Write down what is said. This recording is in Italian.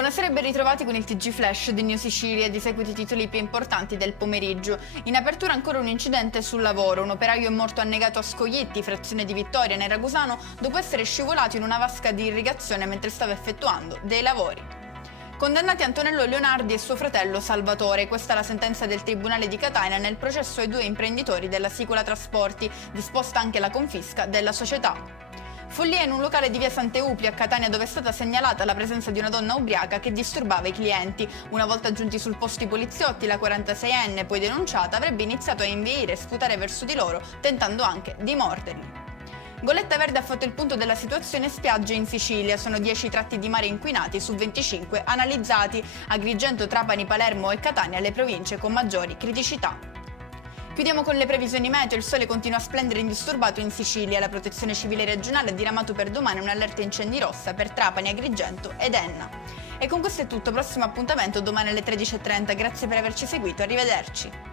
Buonasera e ben ritrovati con il TG Flash di New Sicilia ed i seguiti titoli più importanti del pomeriggio. In apertura ancora un incidente sul lavoro. Un operaio è morto annegato a Scoglietti, frazione di Vittoria, nel Ragusano, dopo essere scivolato in una vasca di irrigazione mentre stava effettuando dei lavori. Condannati Antonello Leonardi e suo fratello Salvatore. Questa è la sentenza del Tribunale di Catania nel processo ai due imprenditori della Sicula Trasporti, disposta anche la confisca della società. Follia in un locale di via Sant'Eupli a Catania, dove è stata segnalata la presenza di una donna ubriaca che disturbava i clienti. Una volta giunti sul posto i poliziotti, la 46enne, poi denunciata, avrebbe iniziato a inveire e sputare verso di loro, tentando anche di morderli. Goletta Verde ha fatto il punto della situazione spiagge in Sicilia. Sono 10 tratti di mare inquinati su 25 analizzati. Agrigento, Trapani, Palermo e Catania le province con maggiori criticità. Chiudiamo con le previsioni meteo. Il sole continua a splendere indisturbato in Sicilia. La Protezione Civile regionale ha diramato per domani un'allerta incendi rossa per Trapani, Agrigento ed Enna. E con questo è tutto. Prossimo appuntamento domani alle 13:30. Grazie per averci seguito. Arrivederci.